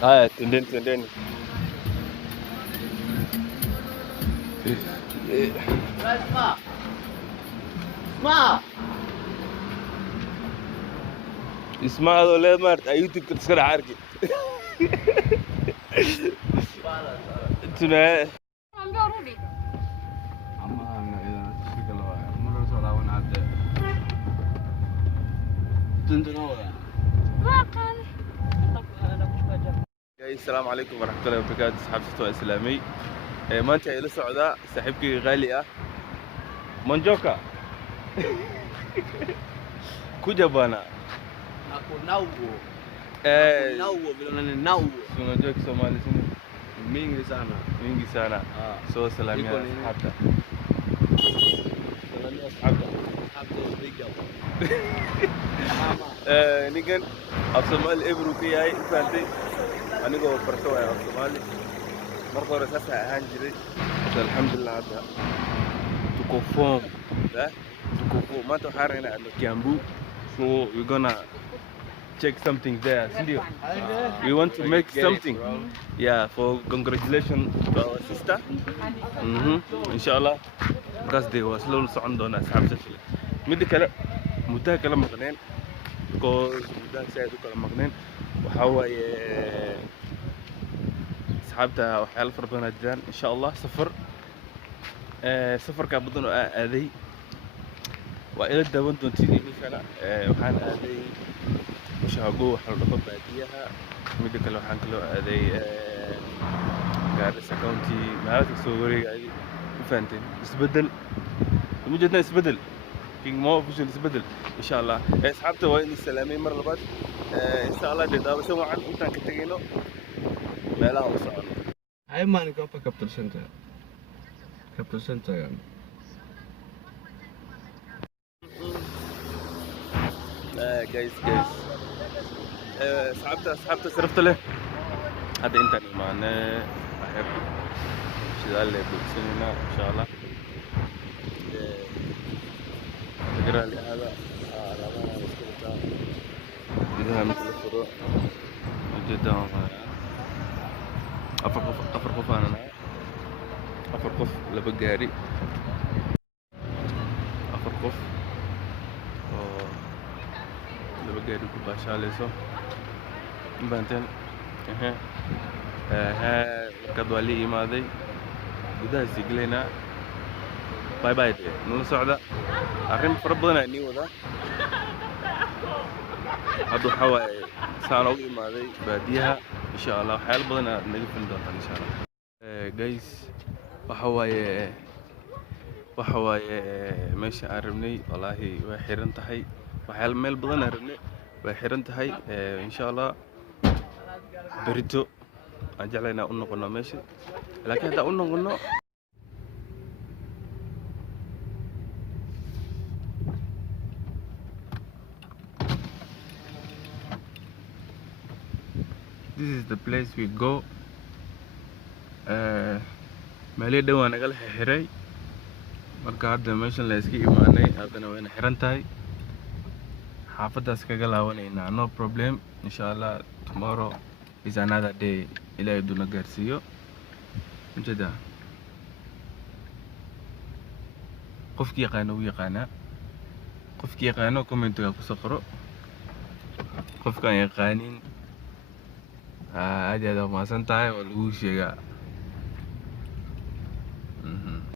Twendeni. اسمع هذول مارت يوتيوب كنت سكر عاركي تنا السلام عليكم ورحمة الله وبركاته. صحاب ستوى إسلامي ما أنت إلى السعوداء صاحبك غالية منجوكا كوجبانا Aku nauwo vile unanauwo. Unajua Kisomali sini Mingi sana. mingi sana. So salamia Iko nini? ashabta. Salamia ashabta. Ashabta big up. Nigan Afsomali Ebruki ay fahanti anigoo barto ay Afsomali marka hore saas ahaan jiray alxamdulillah hadda tukoform tukoform maanta waxaan raynaa adno Kiambu, so we're gonna check something there. We want to make something. Yeah, for congratulations to our sister. Inshallah. Because they was slow socon doona asxaabta kale. Mid kale muddo kale maqneen because muddo saad u kala maqneen waxa waaye asxaabta waxyaalo fara badan jiraan inshallah safarka badan oo aaday waa ila daawan doontiin idinkana waxaan aaday shaqo waxa la dhaho baadiyaha mid kale waxaan kaloo aaday Garissa County magaalada soo wareegay u fahanteen isbedel mujadna isbedel king mo fushil isbedel insha Allah asxaabta waa in salaamay mar labaad insha Allah daawasho wacan intaan ka tagayno meelaha u socono Ay man ikaw pa Capital Center. Capital Center yan. guys asxaabta sarafta leh hadda intaan imaanay waxay shidaal leh bulshadena insha Allah فكرة لهذا الأمانة مشكلتها بدها مثل الفروع جدا أفر قف أنا أفر قف لبقاري أفر قف لبقاري كباشا لسه بنتين كدوالي ماذي بدها سجلنا باي باي نون سعودة أخيم فربنا إني وذا هذا حواي سانوي ماذي باديها إن شاء الله حيل بدنا نقفل دون إن شاء الله جايز وحواي ماشي عربني والله وحيرنت هاي وحيل ميل بدنا عربني وحيرنت هاي إن شاء الله بريتو أجعلنا أنو قلنا ماشي لكن هذا أنو قلنا This is the place we go. Meelay dhow aan nagala xiray marka hadda meeshan la iska imaanay haddana wayna xiran tahay xaafadaas kaga laabanayna no problem inshallah tomorrow is another day ilaahay duna gaarsiiyo inta qofkii yaqaano uu yaqaana qofkii yaqaano comment-ga ku soo qoro qofkaan yaqaanin aad iyo aad u mahadsan tahay oo lagu sheegaa